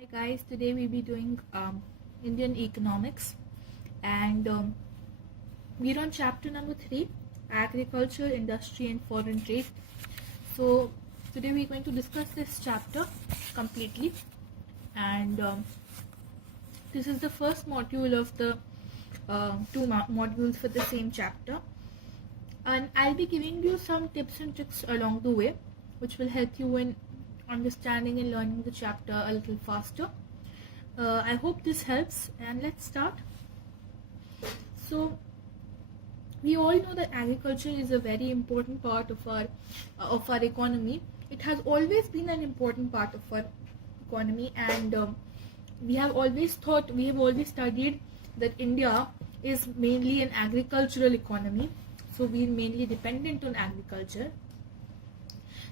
Hi guys, today we'll be doing Indian economics and we're on chapter number 3, agriculture, industry and foreign trade. So today we're going to discuss this chapter completely, and this is the first module of the two modules for the same chapter, and I'll be giving you some tips and tricks along the way which will help you in understanding and learning the chapter a little faster. I hope this helps, and let's start. So we all know that agriculture is a very important part of our economy. It has always been an important part of our economy, and we have always studied that India is mainly an agricultural economy, so we're mainly dependent on agriculture.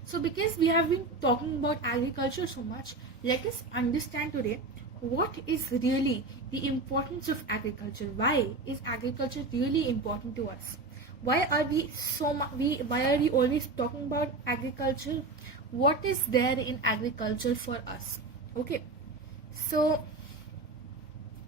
So because we have been talking about agriculture so much, let us understand today what is really the importance of agriculture. Why is agriculture really important to us? Why are we always talking about agriculture? What is there in agriculture for us? Okay, so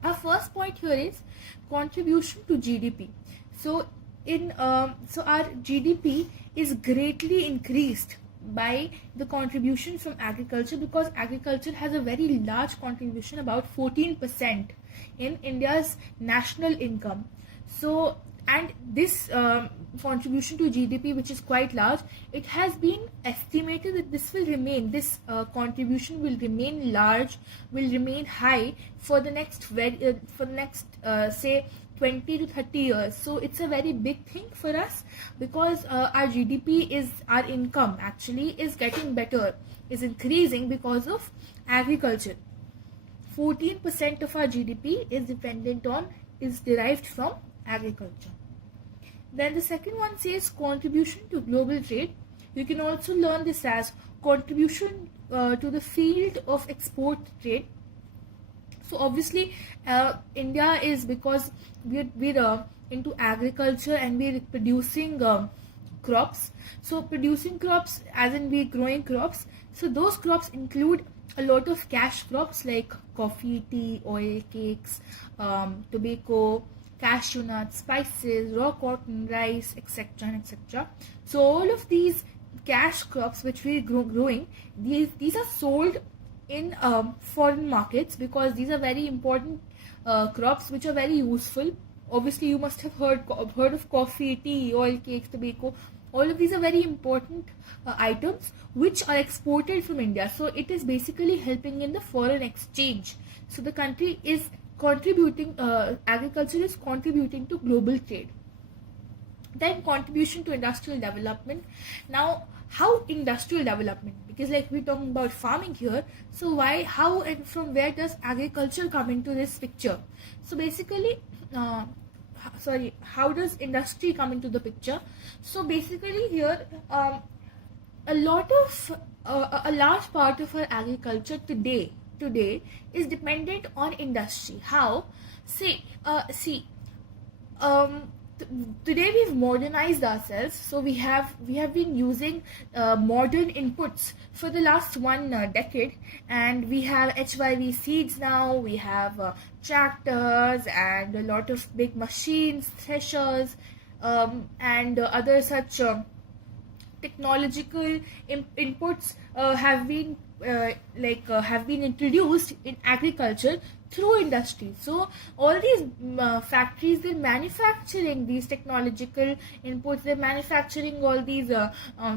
our first point here is contribution to GDP. So our GDP is greatly increased by the contribution from agriculture, because agriculture has a very large contribution, about 14% in India's national income. So, and this contribution to GDP, which is quite large, it has been estimated that this contribution will remain large, will remain high for the next say 20 to 30 years. So it's a very big thing for us, because our income actually is getting better, is increasing because of agriculture. 14% of our GDP is derived from agriculture. Then the second one says contribution to global trade. You can also learn this as contribution to the field of export trade. So obviously India is, because we're into agriculture and we're producing crops. So producing crops, as in we're growing crops. So those crops include a lot of cash crops like coffee, tea, oil, cakes, tobacco, cashew nuts, spices, raw cotton, rice, etc. etc. So all of these cash crops which we're growing, these are sold in foreign markets, because these are very important crops which are very useful. Obviously you must have heard of coffee, tea, oil, cakes, tobacco. All of these are very important items which are exported from India. So it is basically helping in the foreign exchange. So the country is contributing, agriculture is contributing to global trade. Then contribution to industrial development. Now, how industrial development? Because like we're talking about farming here, so how and from where does agriculture come into this picture? So basically, how does industry come into the picture? So basically here, a large part of our agriculture today is dependent on industry. How? Today we've modernized ourselves, so we have been using modern inputs for the last one decade, and we have HYV seeds now, we have tractors and a lot of big machines, threshers, and other such technological inputs have been introduced in agriculture through industry. So all these factories, they're manufacturing these technological inputs, they're manufacturing all these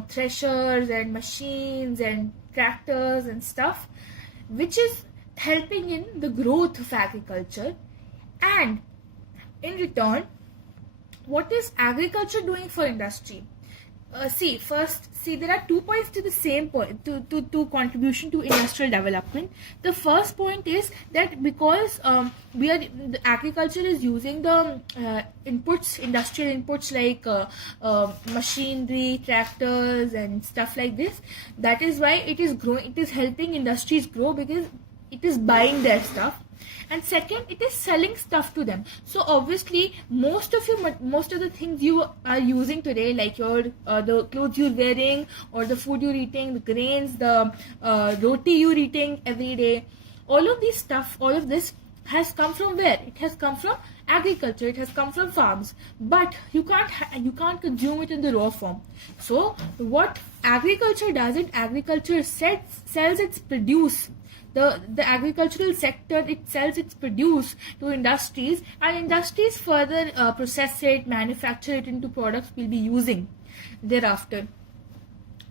threshers and machines and tractors and stuff, which is helping in the growth of agriculture. And in return, what is agriculture doing for industry? There are 2 points to the same point, to contribution to industrial development. The first point is that because the agriculture is using the industrial inputs like machinery, tractors and stuff like this, that is why it is growing. It is helping industries grow, because it is buying their stuff. And second, it is selling stuff to them. So obviously most of the things you are using today, like the clothes you're wearing, or the food you're eating, the grains, the roti you're eating every day, All of this stuff, all of this has come from where? It has come from agriculture. It has come from farms. But you can't consume it in the raw form. So what agriculture does, agriculture sells its produce. The agricultural sector, it sells its produce to industries, and industries further process it, manufacture it into products we'll be using thereafter.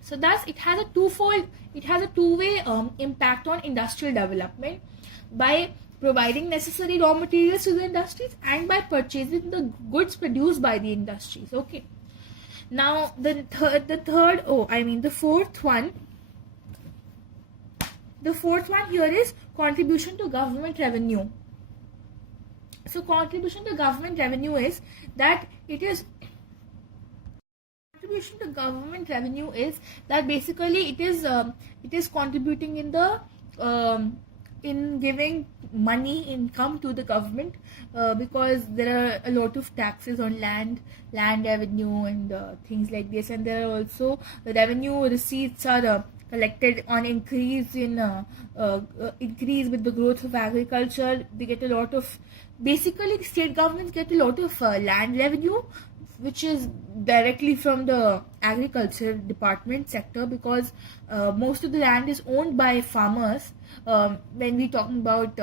So thus it has a two-way impact on industrial development by providing necessary raw materials to the industries and by purchasing the goods produced by the industries. Okay. Now the fourth one here is contribution to government revenue. So contribution to government revenue is that basically it is contributing in giving money, income to the government, because there are a lot of taxes on land revenue and things like this, and there are also the revenue receipts are collected on increase with the growth of agriculture. They get a lot of, basically the state governments get a lot of land revenue, which is directly from the agriculture department sector, because most of the land is owned by farmers when we talking about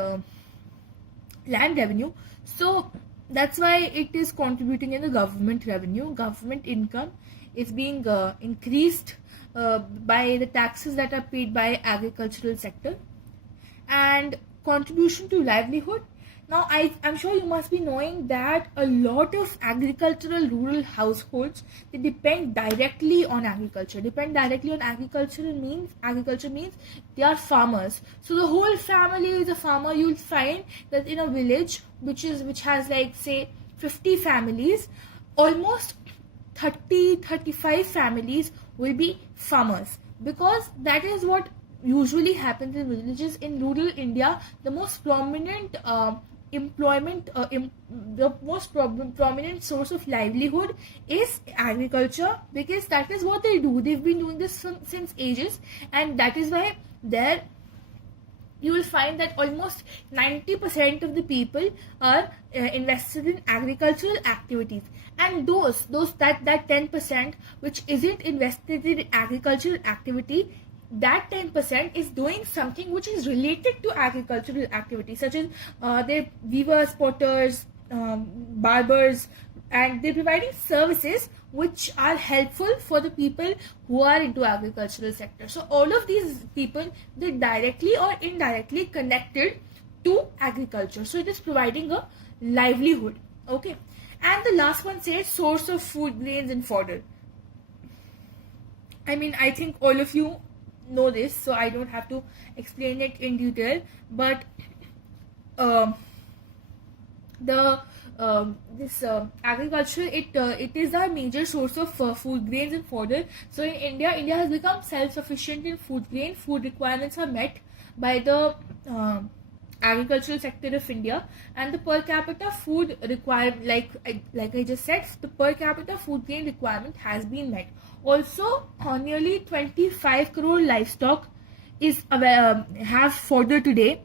land revenue. So that's why it is contributing in the government revenue. Government income is being increased by the taxes that are paid by agricultural sector. And contribution to livelihood. Now, I'm sure you must be knowing that a lot of agricultural rural households, they depend directly on agriculture. Agriculture means they are farmers. So the whole family is a farmer. You'll find that in a village which has like say 50 families, almost 35 families will be farmers, because that is what usually happens in villages. In rural India, the most prominent prominent source of livelihood is agriculture, because that is what they do. They've been doing this since ages, and that is why there you will find that almost 90% of the people are invested in agricultural activities, and that 10% which isn't invested in agricultural activity, that 10% is doing something which is related to agricultural activities, such as they're weavers, potters, barbers, and they're providing services which are helpful for the people who are into agricultural sector. So all of these people, they're directly or indirectly connected to agriculture. So it is providing a livelihood. Okay. And the last one says source of food, grains and fodder. I mean, I think all of you know this, so I don't have to explain it in detail, but agriculture, it is a major source of food grains and fodder. So in India has become self-sufficient in food grain. Food requirements are met by the agricultural sector of India, and the per capita food requirement, like I just said, the per capita food grain requirement has been met. Also, nearly 25 crore livestock have fodder today.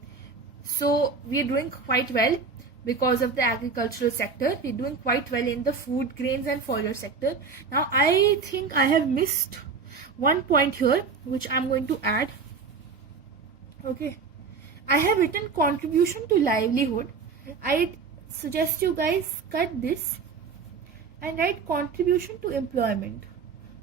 So we are doing quite well because of the agricultural sector. We're doing quite well in the food, grains and fodder sector. Now, I think I have missed one point here, which I'm going to add. Okay. I have written contribution to livelihood. I suggest you guys cut this and write contribution to employment,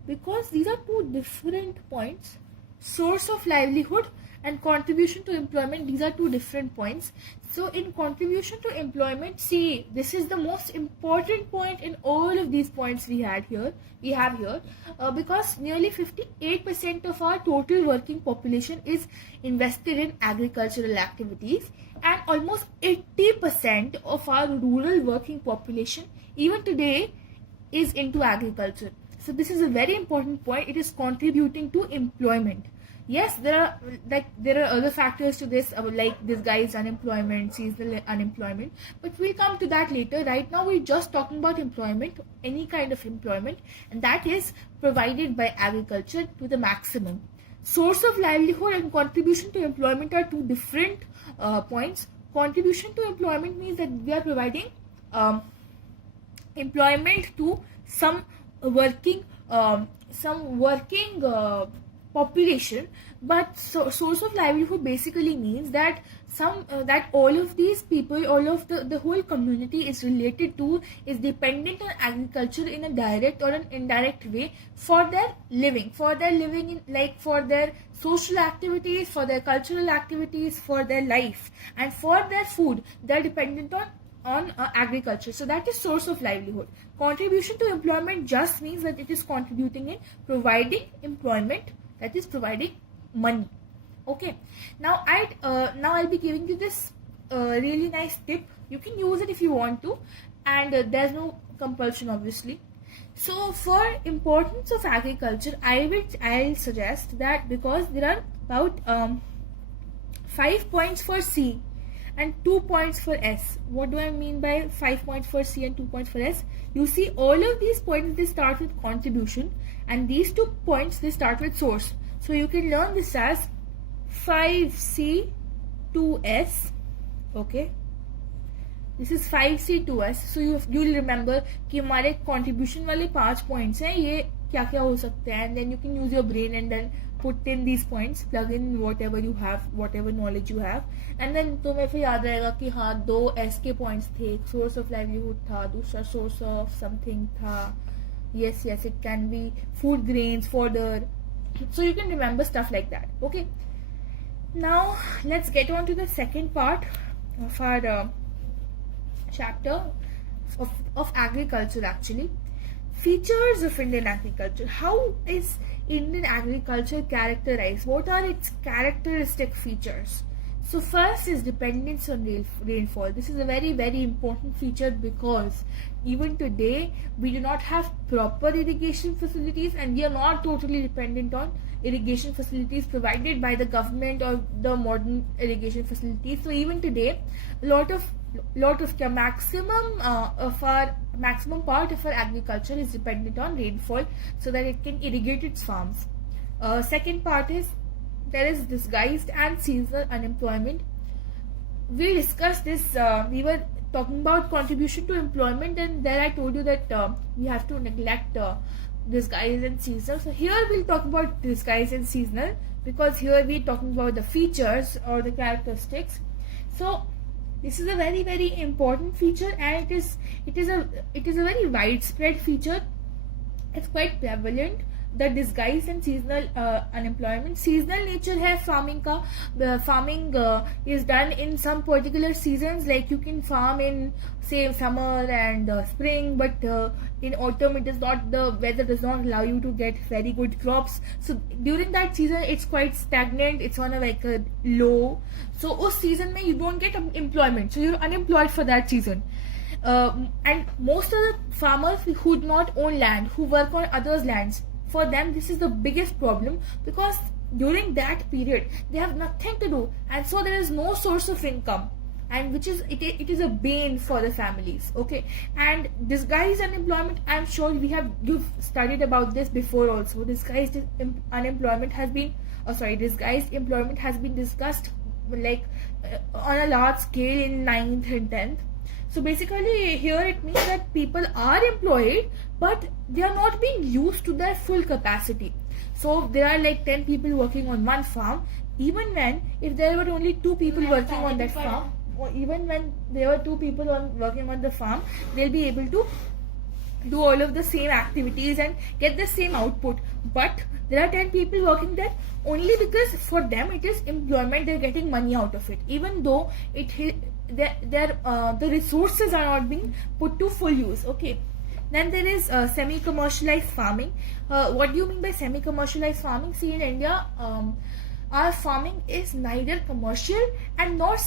because these are two different points. Source of livelihood and contribution to employment, these are two different points. So in contribution to employment, see, this is the most important point in all of these points we have here, because nearly 58% of our total working population is invested in agricultural activities, and almost 80% of our rural working population even today is into agriculture. So this is a very important point. It is contributing to employment. Yes, there are other factors to this, like this guy's unemployment, seasonal unemployment, but we'll come to that later. Right now, we're just talking about employment, any kind of employment, and that is provided by agriculture to the maximum. Source of livelihood and contribution to employment are two different points. Contribution to employment means that we are providing employment to some working population, but source of livelihood basically means that that all of these people, all of the whole community is related to, is dependent on agriculture in a direct or an indirect way for their living in, like, for their social activities, for their cultural activities, for their life, and for their food. They're dependent on agriculture. So that is source of livelihood. Contribution to employment just means that it is contributing in providing employment, that is providing money. Okay, now I'll be giving you this really nice tip. You can use it if you want to, and there's no compulsion, obviously. So for importance of agriculture, I'll suggest that, because there are about 5 points for C and 2 points for S. What do I mean by 5 points for C and 2 points for S? You see, all of these points, they start with contribution, and these 2 points, they start with source. So you can learn this as 5C 2S. Okay, this is 5C 2S. So you'll remember कि हमारे contribution वाले 5 points हैं, ये क्या क्या हो सकते हैं, and then you can use your brain and then put in these points, plug in whatever you have, whatever knowledge you have, and then तुम्हें फिर याद रहेगा कि हाँ 2 S के points थे, source of livelihood था, दूसरा source of something था, yes, it can be food grains, fodder. So you can remember stuff like that. Okay, now let's get on to the second part of our chapter of agriculture. Actually, features of Indian agriculture. How is Indian agriculture characterized? What are its characteristic features? So first is dependence on rainfall. This is a very, very important feature, because even today we do not have proper irrigation facilities, and we are not totally dependent on irrigation facilities provided by the government or the modern irrigation facilities. So even today, maximum part of our agriculture is dependent on rainfall so that it can irrigate its farms. Second part is, there is disguised and seasonal unemployment. We discussed this, we were talking about contribution to employment, and there I told you that we have to neglect disguised and seasonal. So here we'll talk about disguised and seasonal, because here we're talking about the features or the characteristics. So this is a very, very important feature, and it is a very widespread feature. It's quite prevalent. The disguised and seasonal unemployment. Seasonal nature है farming का. Farming is done in some particular seasons, like you can farm in, say, summer and spring, but in autumn it is not, the weather does not allow you to get very good crops. So during that season it's quite stagnant, it's on a low. So उस season में you don't get employment, so you're unemployed for that season. And most of the farmers who do not own land, who work on others' lands, for them this is the biggest problem, because during that period they have nothing to do, and so there is no source of income, and which is it is a bane for the families. Okay, and disguised unemployment, I'm sure you've studied about this before also. Disguised employment has been discussed on a large scale in 9th and 10th. So basically here it means that people are employed, but they are not being used to their full capacity. So there are 10 people working on one farm, even when if there were only 2 people working on that farm, or even when there were 2 people working on the farm, they'll be able to do all of the same activities and get the same output. But there are 10 people working there only because for them it is employment, they're getting money out of it, even though the resources are not being put to full use. Okay, then there is semi-commercialized farming. What do you mean by semi-commercialized farming? See, in India, our farming is neither commercial and nor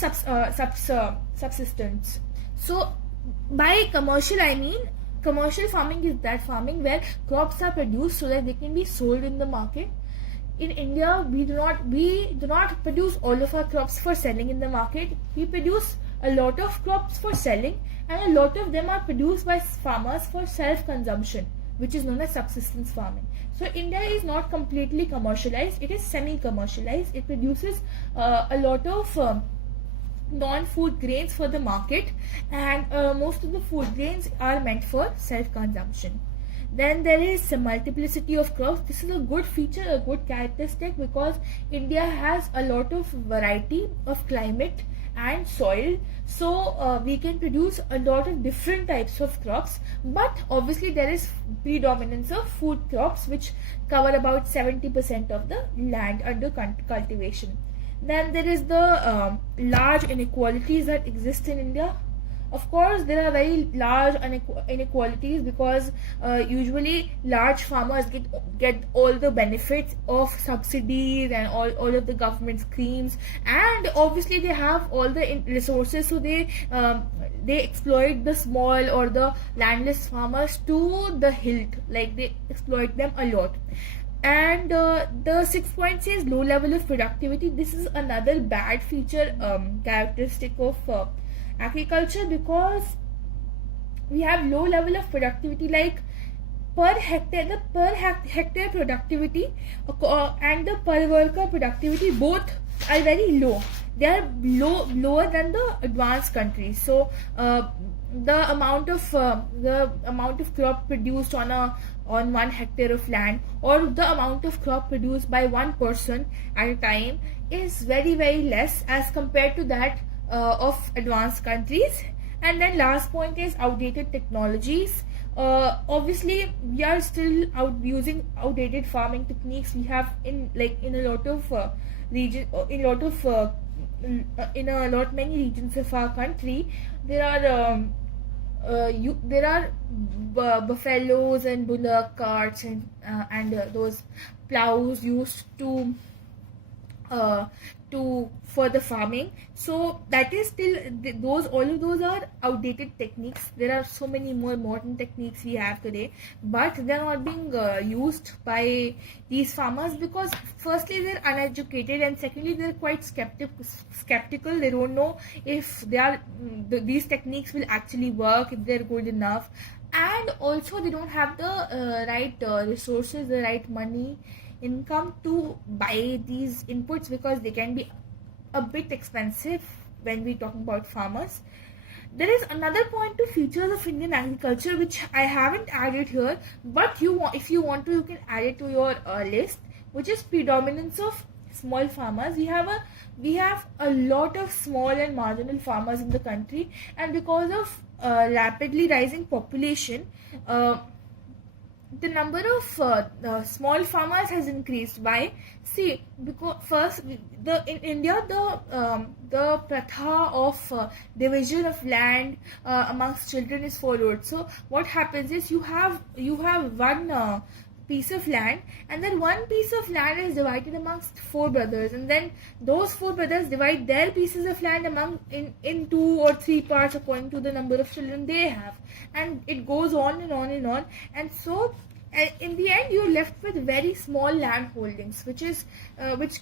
subsistence. So by commercial I mean commercial farming is that farming where crops are produced so that they can be sold in the market. In India, we do not produce all of our crops for selling in the market. We produce a lot of crops for selling, and a lot of them are produced by farmers for self-consumption. which is known as subsistence farming. So India is not completely commercialized, it is semi-commercialized. It produces a lot of non-food grains for the market, and most of the food grains are meant for self-consumption. Then there is a multiplicity of crops. This is a good feature, a good characteristic, because India has a lot of variety of climate and soil, so we can produce a lot of different types of crops. But obviously there is predominance of food crops, which cover about 70% of the land under cultivation. Then there is the large inequalities that exist in India. Of course, there are very large inequalities, because usually large farmers get all the benefits of subsidies and all of the government schemes, and obviously they have all the resources, so they exploit the small or the landless farmers to the hilt. Like, they exploit them a lot. And the sixth point says low level of productivity. This is another bad feature, characteristic of agriculture, because we have low level of productivity. Like, per hectare, the per hectare productivity and the per worker productivity, both are very low. They are lower than the advanced countries. So the amount of crop produced on 1 hectare of land, or the amount of crop produced by one person at a time, is very, very less as compared to that of advanced countries. And then last point is outdated technologies. Obviously we are still using outdated farming techniques. We have in a lot of many regions of our country, there are buffaloes and bullock carts and those plows used to for the farming. So that is still all of those are outdated techniques. There are so many more modern techniques we have today, but they are not being used by these farmers, because firstly they're uneducated, and secondly they're quite skeptical. They don't know if these techniques will actually work, if they're good enough, and also they don't have the right resources, the right money, income to buy these inputs, because they can be a bit expensive when we talk about farmers. There is another point to features of Indian agriculture which I haven't added here, but if you want to, you can add it to your list, which is predominance of small farmers. We have a lot of small and marginal farmers in the country, and because of rapidly rising population, the number of small farmers has increased. Why? See, because first, in India, the pratha of division of land amongst children is followed. So what happens is, you have one piece of land, and then one piece of land is divided amongst 4 brothers, and then those 4 brothers divide their pieces of land in 2 or 3 parts according to the number of children they have, and it goes on and on and on. And so in the end you're left with very small land holdings, which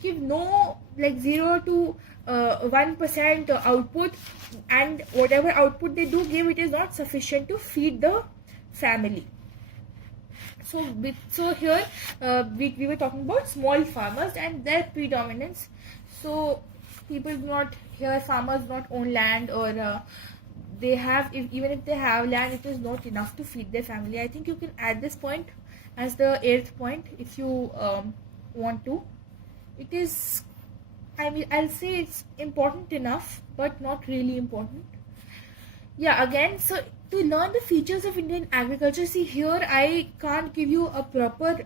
give no 0 to 1% output, and whatever output they do give, it is not sufficient to feed the family. So here we were talking about small farmers and their predominance. So people do not, here farmers do not own land, or they have, even if they have land, it is not enough to feed their family. I think you can add this point as the 8th point if you want to. It is, I'll say it's important enough, but not really important. Yeah, again, so to learn the features of Indian agriculture, see here I can't give you a proper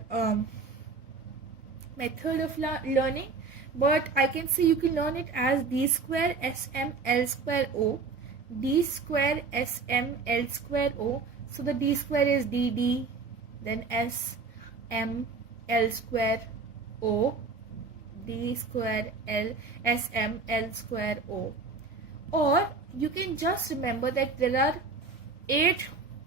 method of learning, but I can say you can learn it as d square sm l square o, d square sm l square o. So the d square is dd, then s m l square o, d square l sm l square o. Or you can just remember that there are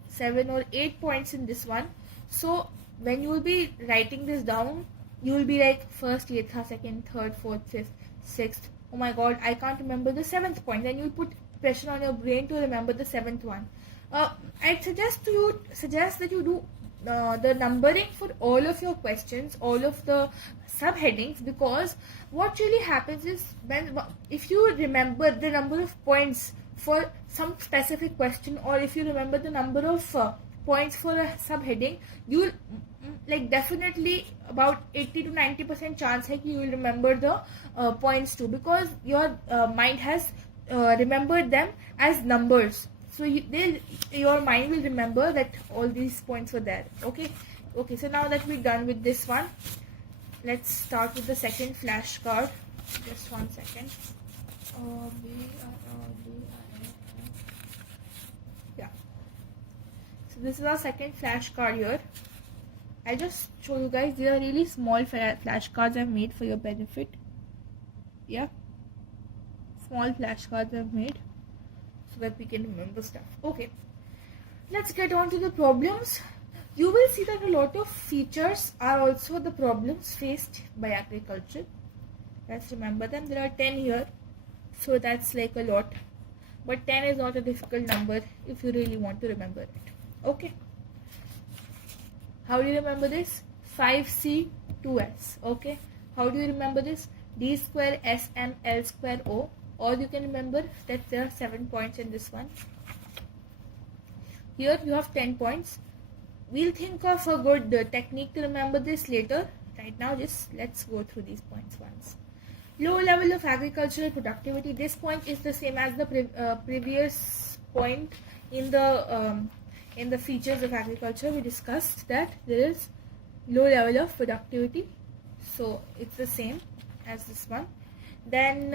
7 or 8 points in this one. So when you will be writing this down, you will be like first, yetha, second, third, fourth, fifth, sixth. Oh my god, I can't remember the 7th point. Then you will put pressure on your brain to remember the 7th one. I suggest that you do the numbering for all of your questions, all of the subheadings, because what really happens is if you remember the number of points for some specific question, or if you remember the number of points for a subheading, you'll like definitely about 80 to 90% chance hai ki you will remember the points too, because your mind has remembered them as numbers. So your mind will remember that all these points were there. Okay, so now that we're done with this one, let's start with the second flashcard. Just 1 second. Yeah, so this is our second flashcard here. I'll just show you guys. These are really small flashcards I've made for your benefit. Yeah, small flashcards I've made so that we can remember stuff. Okay, let's get on to the problems. You will see that a lot of features are also the problems faced by agriculture. Let's remember them. There are 10 here, so that's like a lot, but 10 is not a difficult number if you really want to remember it. Okay, how do you remember this? 5C 2S. Okay, how do you remember this? D square SM L square O. Or you can remember that there are 7 points in this one. Here you have 10 points. We'll think of a good technique to remember this later. Right now, just let's go through these points once. Low level of agricultural productivity. This point is the same as the previous point in the features of agriculture. We discussed that there is low level of productivity, so it's the same as this one. Then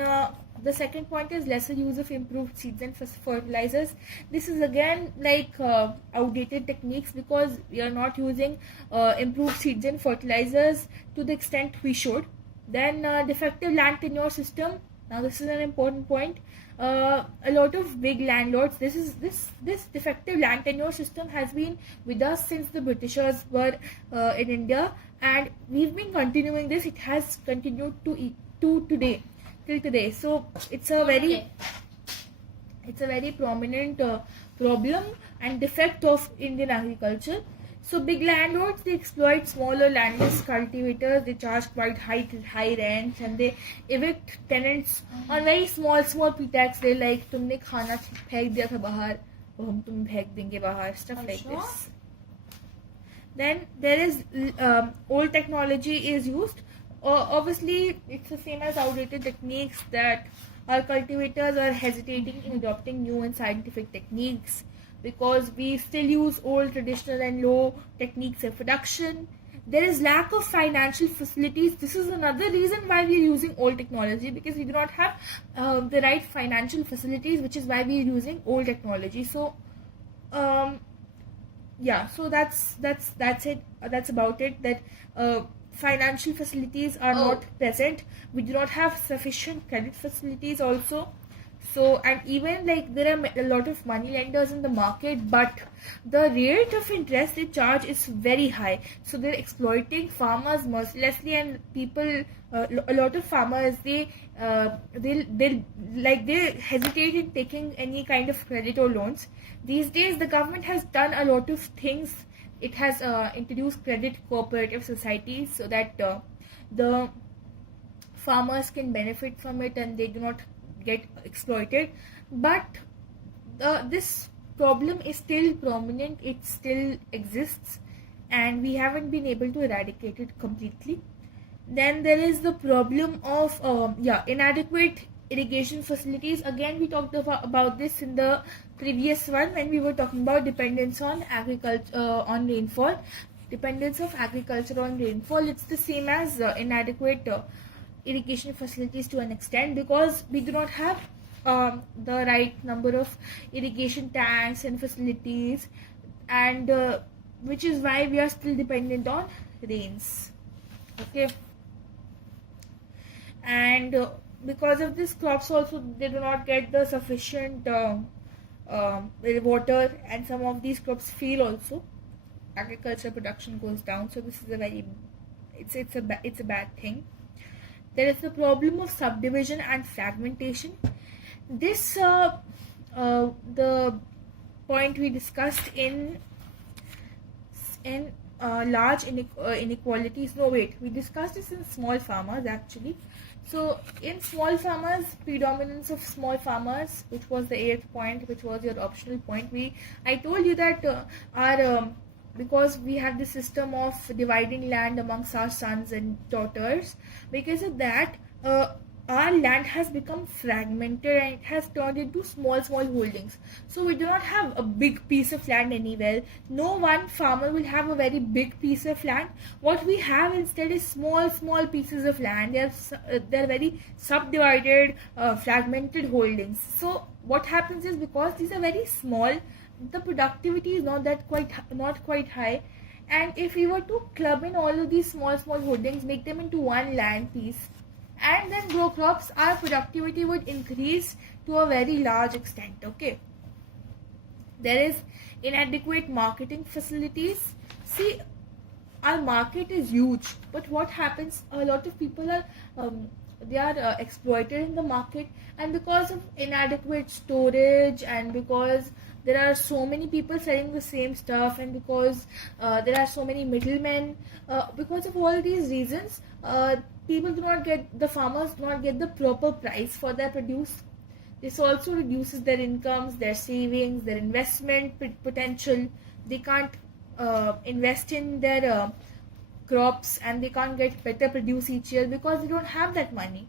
the second point is lesser use of improved seeds and fertilizers. This is again like outdated techniques, because we are not using improved seeds and fertilizers to the extent we should. Then defective land tenure system. Now this is an important point. A lot of big landlords, this defective land tenure system has been with us since the Britishers were in India, and we've been continuing this. It has continued to today, till today. So it's a very prominent problem and defect of Indian agriculture. So big landlords, they exploit smaller landless cultivators. They charge quite high rents, and they evict tenants on very small pretext. They like, तुमने खाना फेंक दिया था बाहर, वो हम तुम्हें फेंक देंगे बाहर, stuff like this. Then there is old technology is used. Obviously, it's the same as outdated techniques, that our cultivators are hesitating in adopting new and scientific techniques, because we still use old, traditional and low techniques of production. There is lack of financial facilities. This is another reason why we are using old technology, because we do not have the right financial facilities, which is why we are using old technology. So yeah, so that's it. That's about it. That financial facilities are not present. We do not have sufficient credit facilities also. So, and even like there are a lot of money lenders in the market, but the rate of interest they charge is very high. So they're exploiting farmers mercilessly, and people, a lot of farmers, they hesitate in taking any kind of credit or loans. These days, the government has done a lot of things. It has introduced credit cooperative societies, so that the farmers can benefit from it and they do not get exploited. But this problem is still prominent. It still exists, and we haven't been able to eradicate it completely. Then there is the problem of inadequate irrigation facilities. Again, we talked about this in the previous one when we were talking about dependence on agriculture on rainfall. Dependence of agriculture on rainfall. It's the same as inadequate irrigation facilities to an extent, because we do not have the right number of irrigation tanks and facilities, and which is why we are still dependent on rains. Okay, and because of this, crops also, they do not get the sufficient water, and some of these crops fail also. Agriculture production goes down, so this is a very it's a bad thing. There is the problem of subdivision and fragmentation. This the point we discussed in in large inequalities. No, wait, we discussed this in small farmers actually. So in small farmers, predominance of small farmers, which was the 8th point, which was your optional point. I told you that our because we have the system of dividing land amongst our sons and daughters, because of that our land has become fragmented and it has turned into small holdings. So we do not have a big piece of land anywhere. No one farmer will have a very big piece of land. What we have instead is small pieces of land. They're very subdivided, fragmented holdings. So what happens is, because these are very small, the productivity is not quite high. And if we were to club in all of these small holdings, make them into one land piece, and then grow crops, our productivity would increase to a very large extent. Okay, there is inadequate marketing facilities. See, our market is huge, but what happens, a lot of people are exploited in the market, and because of inadequate storage, and because there are so many people selling the same stuff, and because there are so many middlemen, because of all these reasons, the farmers do not get the proper price for their produce. This also reduces their incomes, their savings, their investment potential. They can't invest in their crops, and they can't get better produce each year because they don't have that money.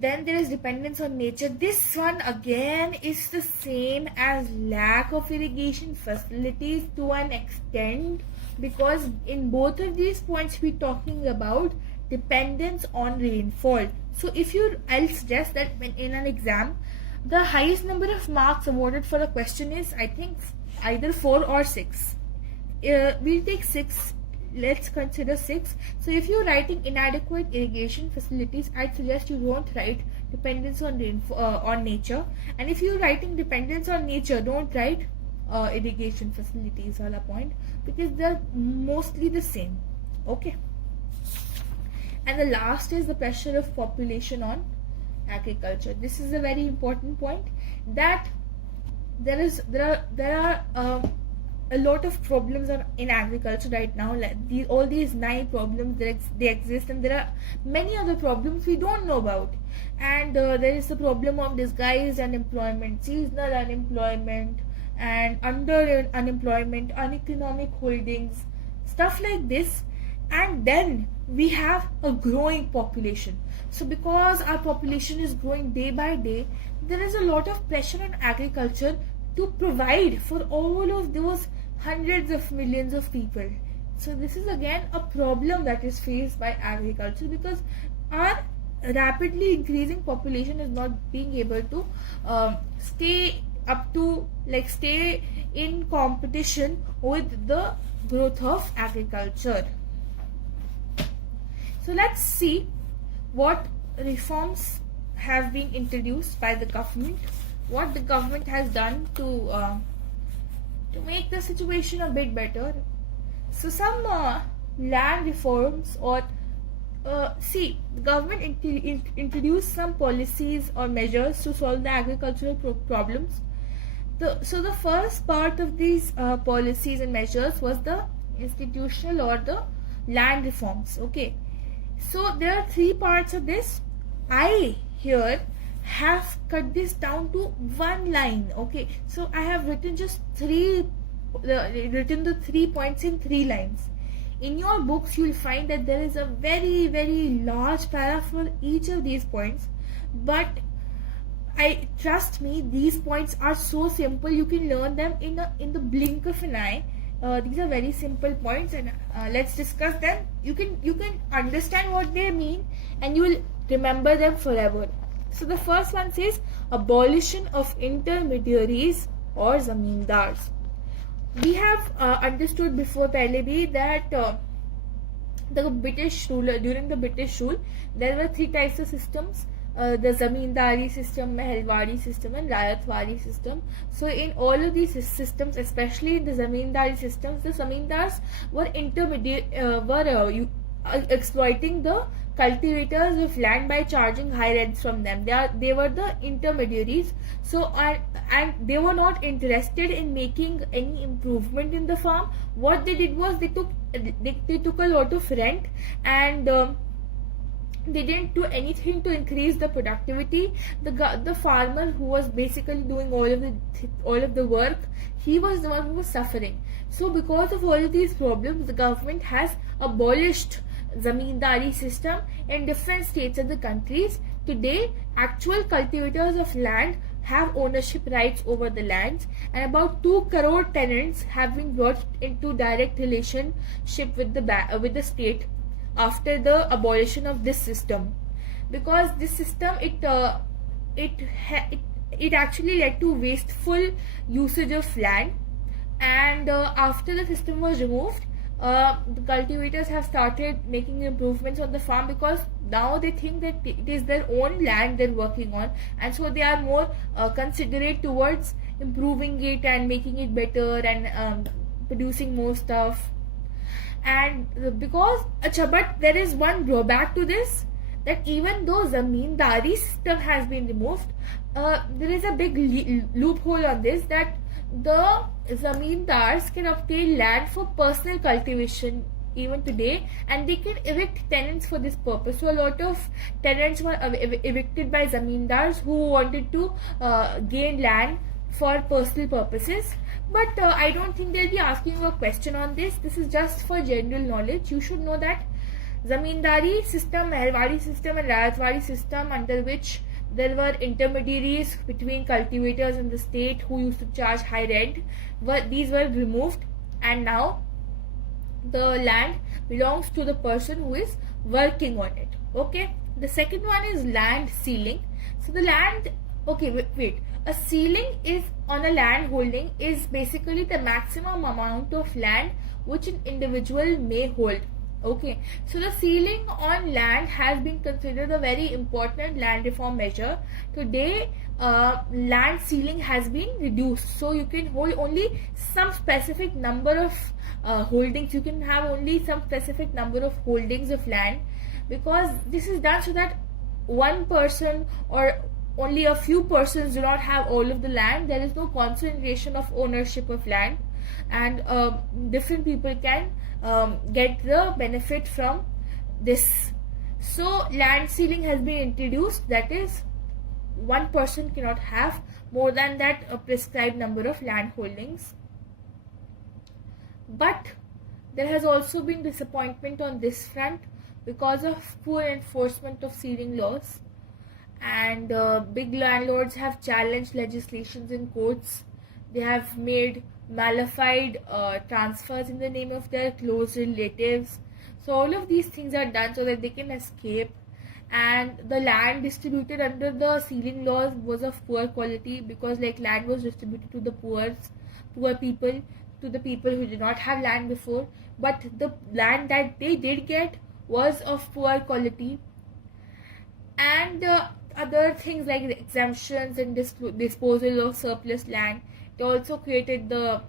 Then there is dependence on nature. This one again is the same as lack of irrigation facilities to an extent, because in both of these points we're talking about dependence on rainfall. So I'll suggest that when in an exam, the highest number of marks awarded for a question is, I think, either 4 or 6. We'll take 6. Let's consider 6. So if you're writing inadequate irrigation facilities, I'd suggest you don't write dependence on on nature. And if you're writing dependence on nature, don't write irrigation facilities or a point, because they're mostly the same. Okay. And the last is the pressure of population on agriculture. This is a very important point, that there are a lot of problems in agriculture right now. Like all these 9 problems, they exist, and there are many other problems we don't know about. And there is the problem of disguised unemployment, seasonal unemployment, and under unemployment, uneconomic holdings, stuff like this. And then we have a growing population. So because our population is growing day by day, there is a lot of pressure on agriculture to provide for all of those hundreds of millions of people. So this is again a problem that is faced by agriculture, because our rapidly increasing population is not being able to stay in competition with the growth of agriculture. So let's see what reforms have been introduced by the government, what the government has done to make the situation a bit better. So some land reforms, or the government introduced some policies or measures to solve the agricultural problems. So the first part of these policies and measures was the institutional or the land reforms. Okay, so there are 3 parts of this. I here have cut this down to 1 line. Okay, so I have written just the 3 points in 3 lines. In your books you'll find that there is a very large paragraph for each of these points, but trust me, these points are so simple, you can learn them in the blink of an eye. These are very simple points, and let's discuss them. You can understand what they mean, and you will remember them forever. So the first one says abolition of intermediaries or zamindars. We have understood before pehle bhi that the British ruler, during the British rule, there were 3 types of systems: the Zamindari system, Meherwari system, and Rayatwari system. So in all of these systems, especially in the Zamindari systems, the Zamindars were exploiting the cultivators of land by charging high rents from them. They were the intermediaries. So and they were not interested in making any improvement in the farm. What they did was they took a lot of rent, and they didn't do anything to increase the productivity. The farmer who was basically doing all of the work, he was the one who was suffering. So because of all of these problems, the government has abolished Zamindari system in different states of the countries. Today, actual cultivators of land have ownership rights over the lands, and about 2 crore tenants have been brought into direct relationship with the state after the abolition of this system. Because this system, it actually led to wasteful usage of land, and after the system was removed, the cultivators have started making improvements on the farm, because now they think that it is their own land they're working on, and so they are more considerate towards improving it and making it better and producing more stuff. And because but there is one drawback to this, that even though Zamindari system has been removed, there is a big loophole on this, that the Zamindars can obtain land for personal cultivation even today, and they can evict tenants for this purpose. So a lot of tenants were evicted by Zamindars who wanted to gain land for personal purposes. But I don't think they'll be asking you a question on this. This is just for general knowledge. You should know that Zamindari system, Meherwadi system and Rayatwadi system, under which there were intermediaries between cultivators and the state who used to charge high rent, these were removed, and now the land belongs to the person who is working on it. Okay, the second one is land ceiling. So the land, okay, wait. A ceiling is on a land holding is basically the maximum amount of land which an individual may hold. Okay, so the ceiling on land has been considered a very important land reform measure. Today, land ceiling has been reduced, so you can hold only some specific number of holdings. You can have only some specific number of holdings of land, because this is done so that one person or only a few persons do not have all of the land. There is no concentration of ownership of land, and different people can get the benefit from this. So land ceiling has been introduced, that is, one person cannot have more than that prescribed number of land holdings. But there has also been disappointment on this front because of poor enforcement of ceiling laws, and big landlords have challenged legislations in courts. They have made malified transfers in the name of their close relatives. So all of these things are done so that they can escape, and the land distributed under the ceiling laws was of poor quality, because like land was distributed to the poor people, to the people who did not have land before, but the land that they did get was of poor quality. And other things like exemptions and disposal of surplus land, it also created a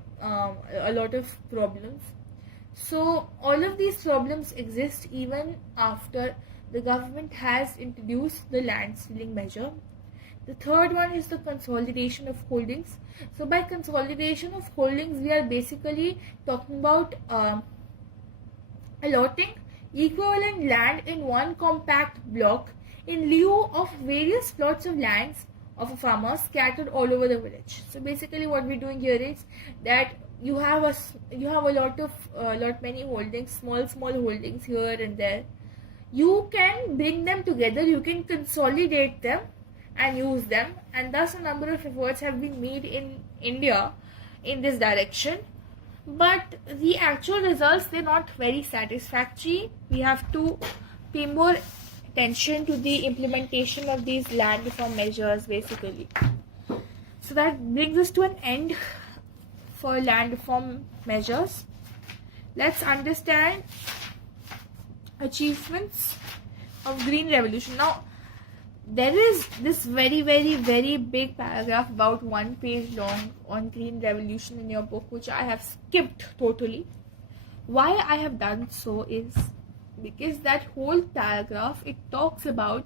lot of problems. So all of these problems exist even after the government has introduced the land ceiling measure. The third one is the consolidation of holdings. So by consolidation of holdings, we are basically talking about allotting equivalent land in one compact block in lieu of various plots of lands of a farmer scattered all over the village. So basically what we're doing here is that you have many holdings, small holdings here and there. You can bring them together, you can consolidate them and use them, and thus a number of efforts have been made in India in this direction. But the actual results, they're not very satisfactory. We have to pay more attention to the implementation of these land reform measures basically. So that brings us to an end for land reform measures. Let's understand achievements of Green Revolution. Now, there is this very big paragraph, about 1 page long, on Green Revolution in your book, which I have skipped totally. Why I have done so is because that whole paragraph, it talks about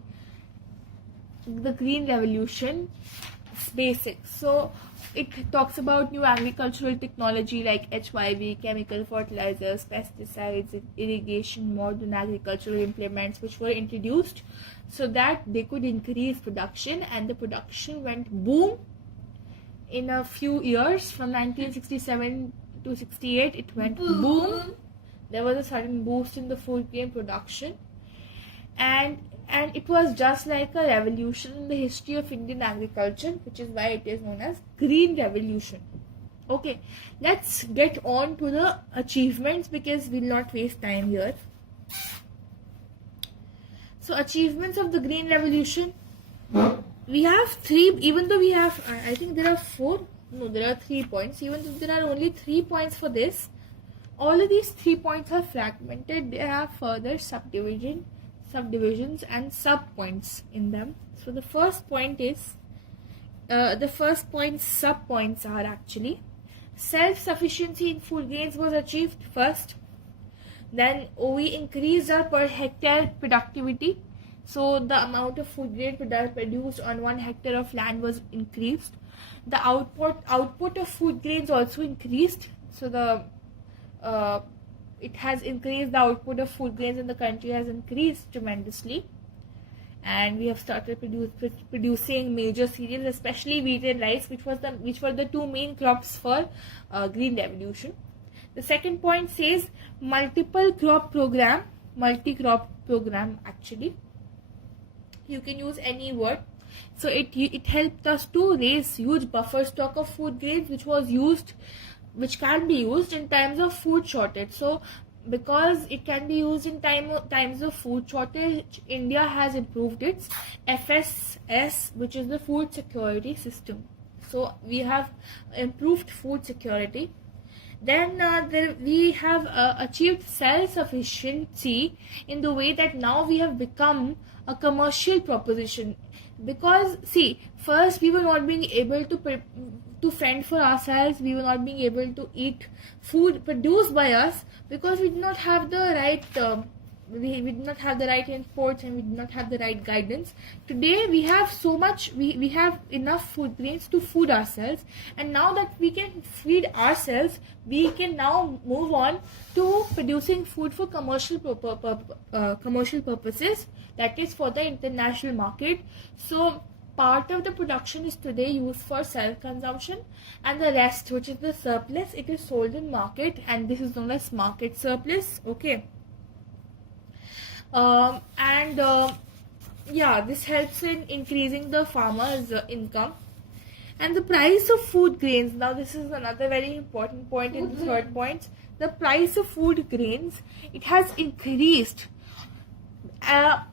the Green Revolution basics. So it talks about new agricultural technology like HYV, chemical fertilizers, pesticides, irrigation, modern agricultural implements which were introduced so that they could increase production, and the production went boom in a few years. From 1967 to 68, it went boom. There was a sudden boost in the food grain production, and it was just like a revolution in the history of Indian agriculture, which is why it is known as Green Revolution. Okay, let's get on to the achievements because we'll not waste time here. So achievements of the Green Revolution, we have three, even though we have, I think there are four, no, there are 3 points. Even though there are only 3 points for this, all of these 3 points are fragmented. They have further subdivisions and sub-points in them. So the first point is, sub-points are actually, self-sufficiency in food grains was achieved first. Then we increased our per hectare productivity. So the amount of food grain produced on 1 hectare of land was increased. The output of food grains also increased. So it has increased, the output of food grains in the country has increased tremendously, and we have started producing major cereals, especially wheat and rice, which were the 2 main crops for Green Revolution. The second point says multi-crop program actually. You can use any word. So it helped us to raise huge buffer stock of food grains, which can be used in times of food shortage. So because it can be used in times of food shortage, India has improved its FSS, which is the food security system. So we have improved food security. Then we have achieved self-sufficiency in the way that now we have become a commercial proposition. Because see, first we were not being able to fend for ourselves, we were not being able to eat food produced by us because we did not have the right we did not have the right imports, and we did not have the right guidance. Today we have so much, we have enough food grains to food ourselves, and now that we can feed ourselves, we can now move on to producing food for commercial purposes, that is for the international market. So part of the production is today used for self-consumption, and the rest, which is the surplus, it is sold in market, and this is known as market surplus. Okay. This helps in increasing the farmers' income. And the price of food grains, now this is another very important point in the third point. The price of food grains, it has increased. The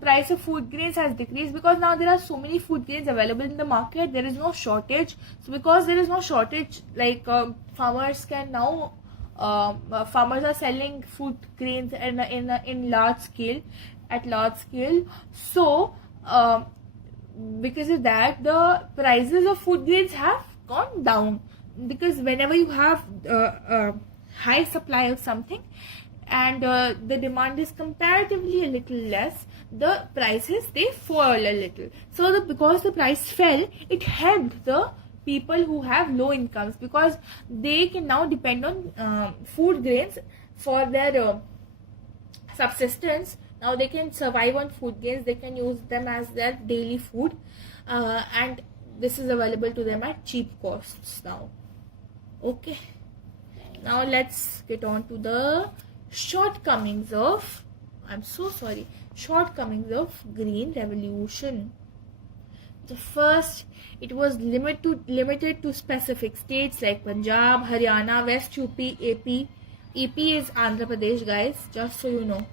price of food grains has decreased because now there are so many food grains available in the market. There is no shortage. So because there is no shortage, farmers can now farmers are selling food grains in large scale, at large scale. So because of that, the prices of food grains have gone down, because whenever you have high supply of something and the demand is comparatively a little less, the prices, they fall a little. So because the price fell, it helped the people who have low incomes, because they can now depend on food grains for their subsistence. Now they can survive on food grains, they can use them as their daily food, and this is available to them at cheap costs now. Okay, now let's get on to the shortcomings of Green Revolution. The first, it was limited to specific states like Punjab, Haryana, West UP, AP. EP is Andhra Pradesh, guys, just so you know.